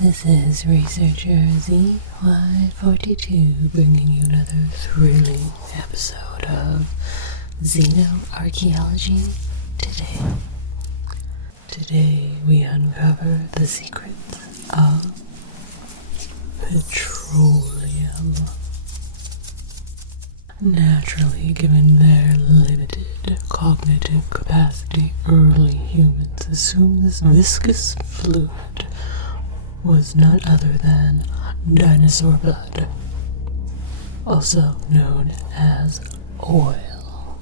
This is researcher ZY42 bringing you another thrilling episode of Archaeology today. Today we uncover the secrets of petroleum. Naturally, given their limited cognitive capacity, early humans assumed this viscous fluid was none other than dinosaur blood, also known as oil.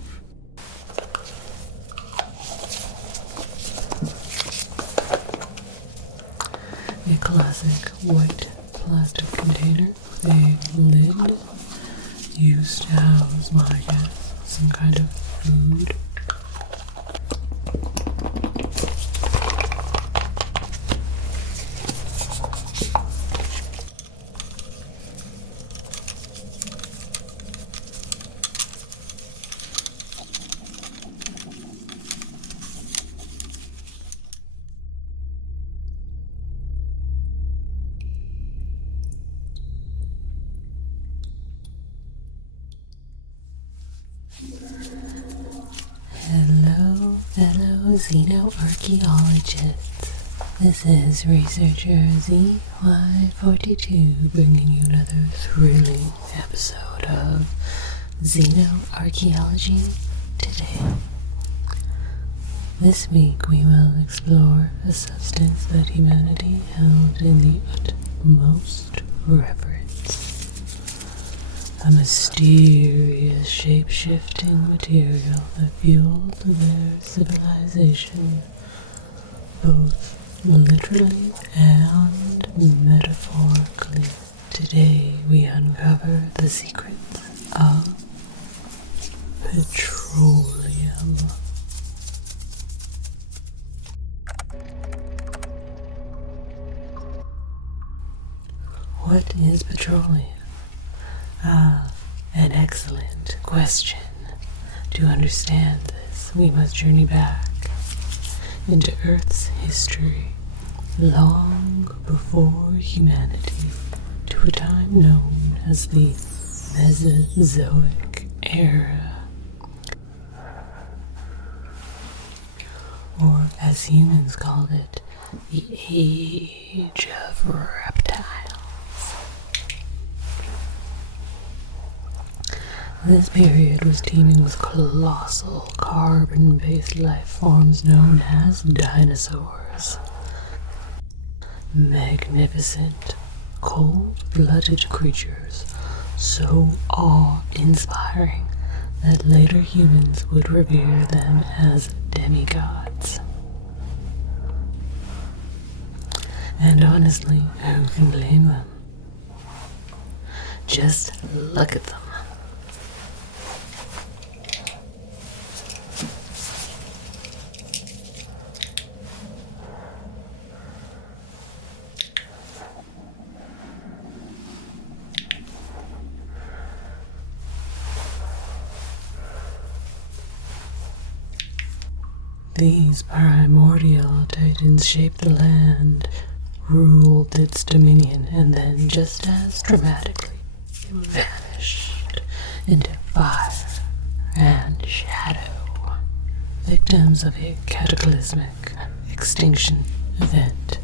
A classic white plastic container with a lid used to house, my guess, some kind of food. Hello, Archaeologists. This is researcher ZY42 bringing you another thrilling episode of Archaeology today. This week we will explore a substance that humanity held in the utmost reverence. A mysterious shape-shifting material that fueled their civilization, both literally and metaphorically. Today we uncover the secrets of petroleum. What is petroleum? An excellent question. To understand this, we must journey back into Earth's history, long before humanity, to a time known as the Mesozoic era, or as humans called it, the Age of Reptiles. This period was teeming with colossal carbon-based life forms known as dinosaurs. Magnificent, cold-blooded creatures, so awe-inspiring that later humans would revere them as demigods. And honestly, who can blame them? Just look at them. These primordial titans shaped the land, ruled its dominion, and then, just as dramatically, vanished into fire and shadow, victims of a cataclysmic extinction event.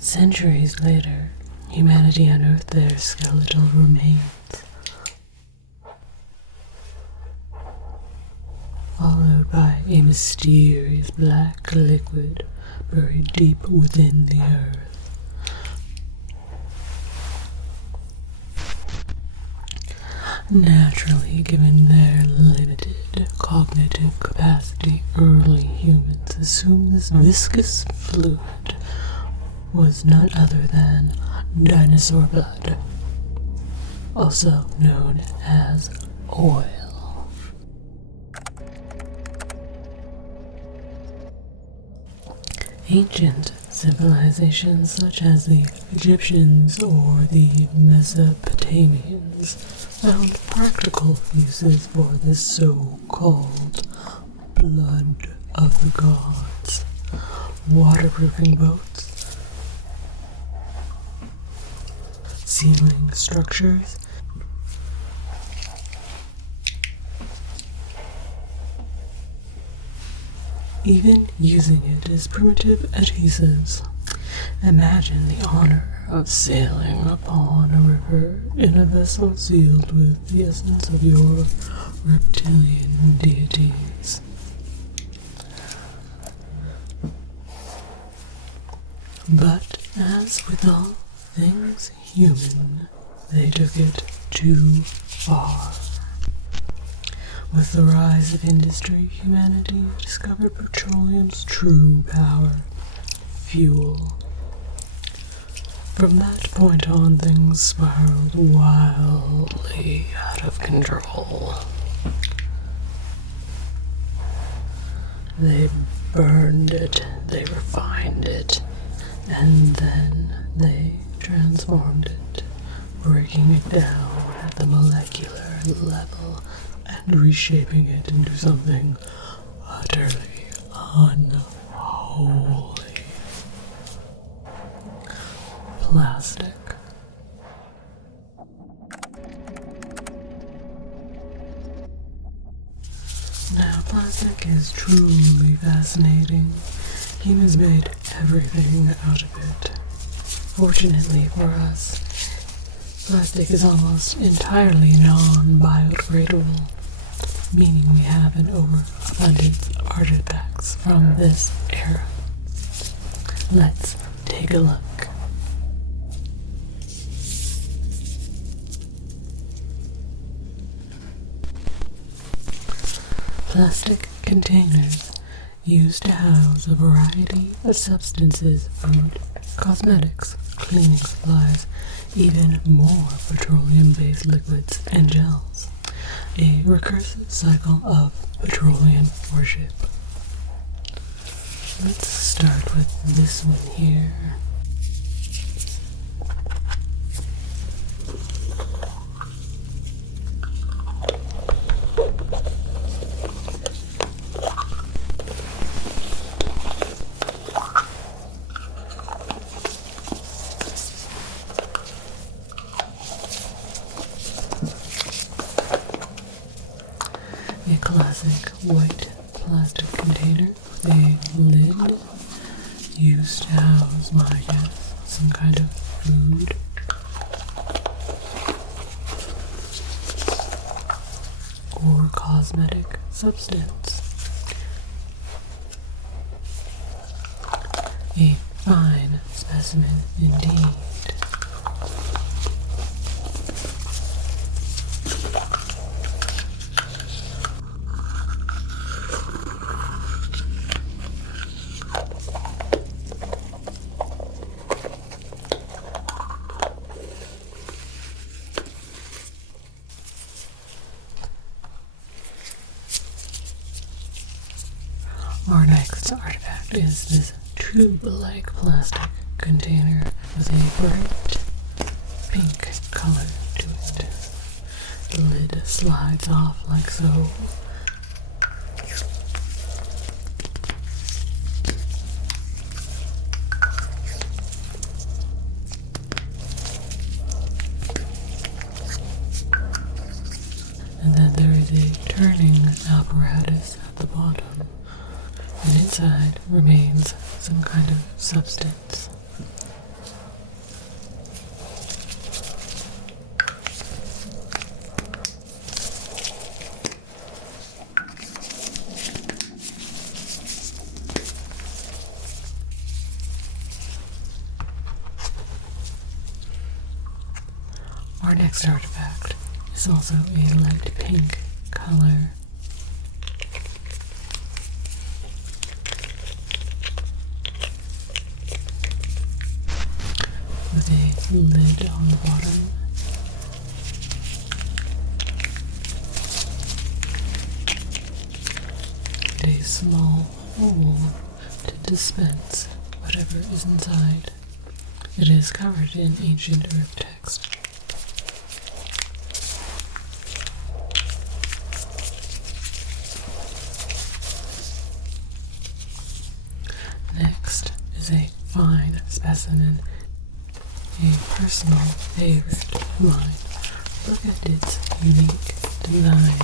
Centuries later, humanity unearthed their skeletal remains, followed by a mysterious black liquid buried deep within the earth. Naturally, given their limited cognitive capacity, early humans assumed this viscous fluid was none other than dinosaur blood, also known as oil. Ancient civilizations such as the Egyptians or the Mesopotamians found practical uses for this so-called blood of the gods, waterproofing boats, sealing structures, even using it as primitive adhesives. Imagine the honor of sailing upon a river in a vessel sealed with the essence of your reptilian deities. But as with all things human, they took it too far. With the rise of industry, humanity discovered petroleum's true power, fuel. From that point on, things spiraled wildly out of control. They burned it, they refined it, and then they transformed it, breaking it down at the molecular level and reshaping it into something utterly unholy. Plastic. Now, plastic is truly fascinating. Humans made everything out of it. Fortunately for us, plastic is almost entirely non-biodegradable, meaning we have an overabundance of artifacts from this era. Let's take a look. Plastic containers used to house a variety of substances, food, cosmetics, cleaning supplies, even more petroleum-based liquids and gels. A recursive cycle of petroleum worship. Let's start with this one here. A classic white plastic container with a lid used to house, my guess, some kind of food. Or cosmetic substance. A fine specimen indeed. Our next artifact is this tube-like plastic container with a bright pink color to it. The lid slides off like so. And then there is a turning apparatus at the bottom. And inside remains some kind of substance. Our next artifact is also a light pink color. With a lid on the bottom. And a small hole to dispense whatever is inside. It is covered in ancient Earth text. Next is a fine specimen, a personal favorite of mine. Look at its unique design.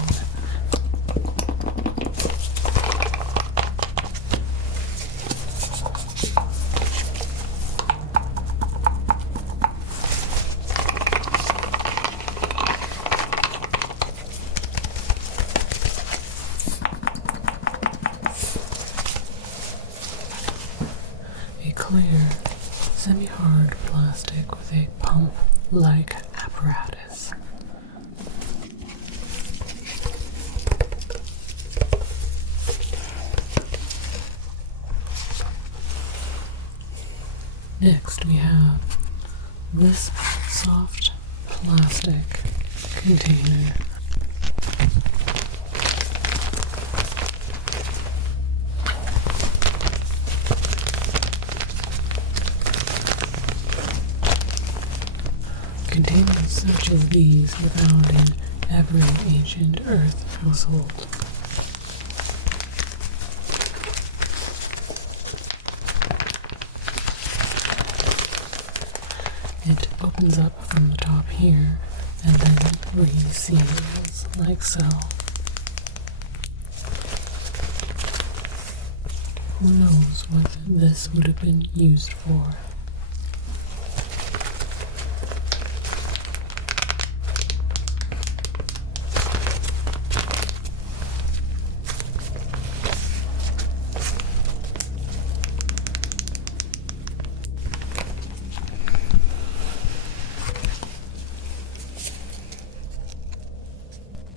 A clear, semi-hard plastic with a pump-like apparatus. Next we have this soft plastic container. Containers such as these were found in every ancient Earth household. It opens up from the top here and then reseals like so. Who knows what this would have been used for?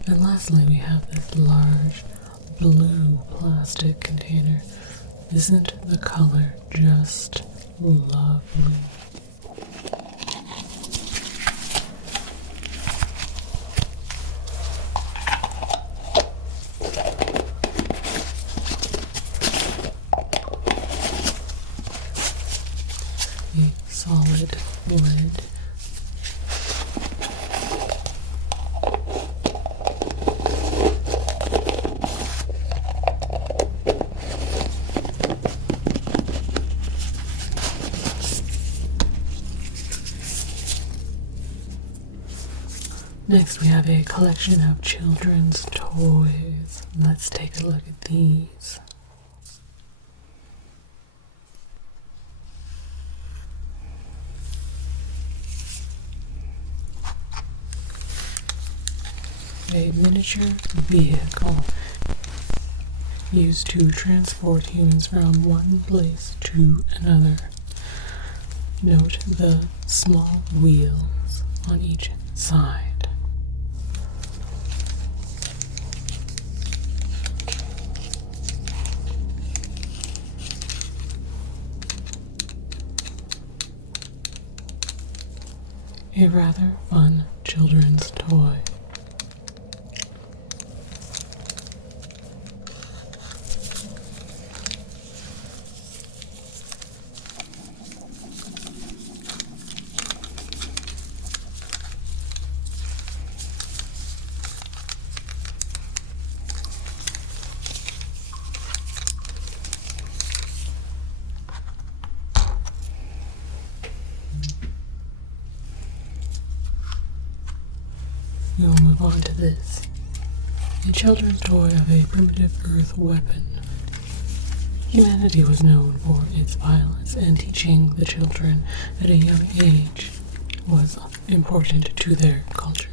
And lastly, we have this large blue plastic container. Isn't the color just lovely? A solid lid. Next we have a collection of children's toys. Let's take a look at these. A miniature vehicle used to transport humans from one place to another. Note the small wheels on each side. A rather fun children's toy. We will move on to this. A children's toy of a primitive Earth weapon. Humanity was known for its violence, and teaching the children at a young age was important to their culture.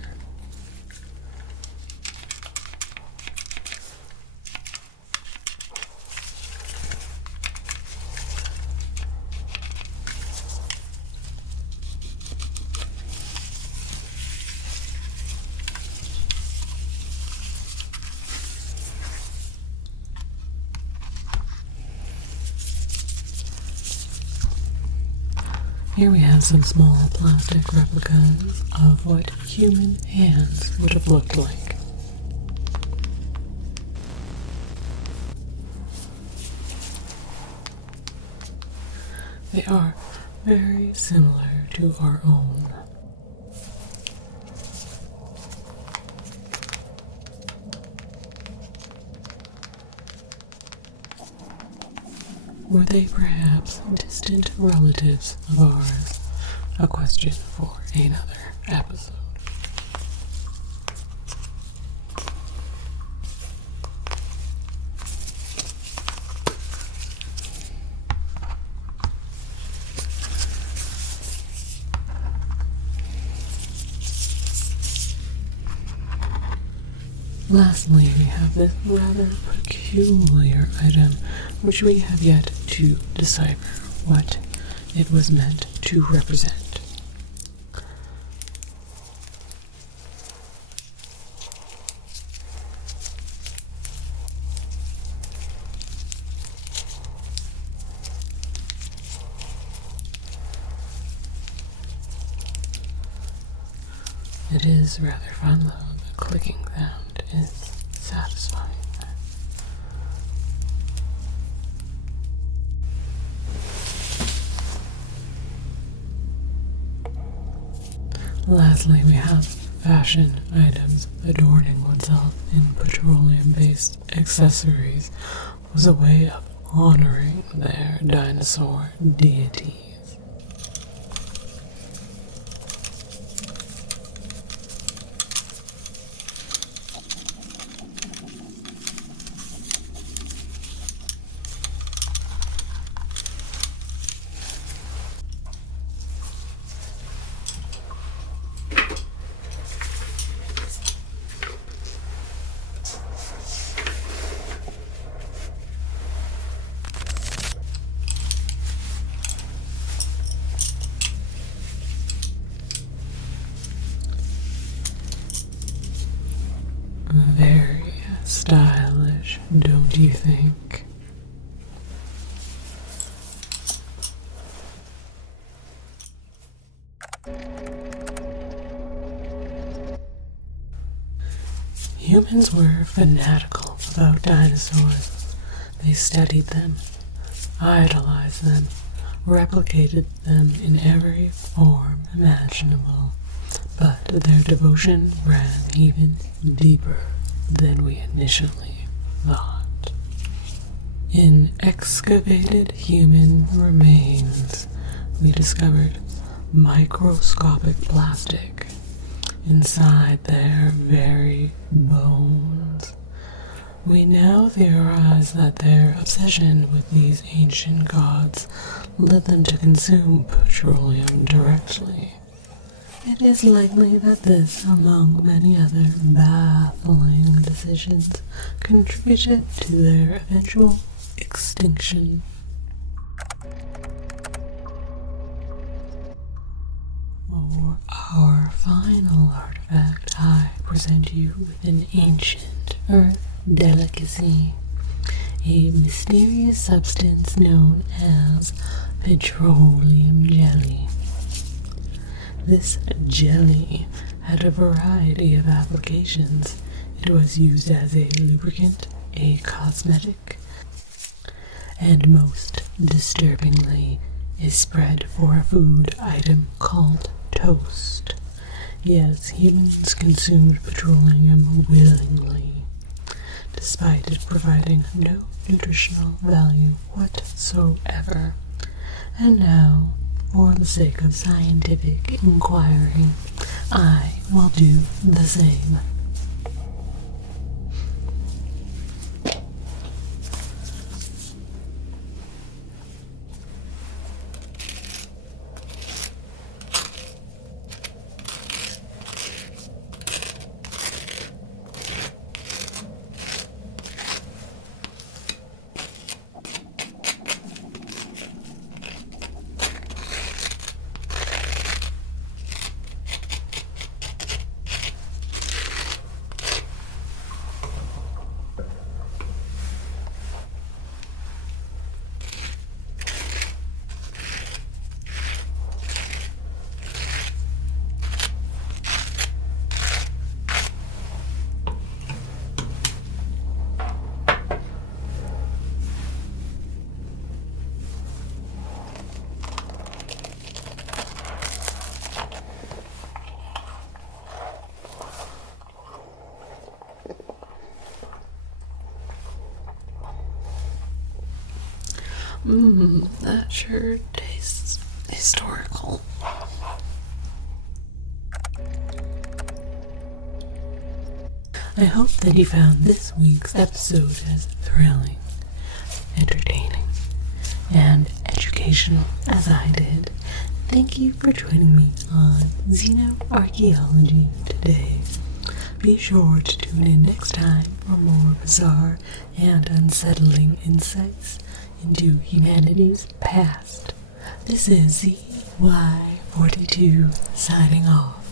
Here we have some small plastic replicas of what human hands would have looked like. They are very similar to our own. were they perhaps distant relatives of ours? A question for another episode. Lastly, we have this rather peculiar item, which we have yet to decipher what it was meant to represent. It is rather fun though, the clicking sound is satisfying. Lastly, we have fashion items. Adorning oneself in petroleum-based accessories was a way of honoring their dinosaur deities. Very stylish, don't you think? Humans were fanatical about dinosaurs. They studied them, idolized them, replicated them in every form imaginable. But their devotion ran even deeper than we initially thought. In excavated human remains, we discovered microscopic plastic inside their very bones. We now theorize that their obsession with these ancient gods led them to consume petroleum directly. It is likely that this, among many other baffling decisions, contributed to their eventual extinction. For our final artifact, I present you with an ancient Earth delicacy, a mysterious substance known as petroleum jelly. This jelly had a variety of applications. It was used as a lubricant, a cosmetic, and most disturbingly, is spread for a food item called toast. Yes, humans consumed petroleum willingly, despite it providing no nutritional value whatsoever. And now, for the sake of scientific inquiry, I will do the same. That sure tastes historical. I hope that you found this week's episode as thrilling, entertaining, and educational as I did. Thank you for joining me on Archaeology today. Be sure to tune in next time for more bizarre and unsettling insights into humanity's past. This is ZY42 signing off.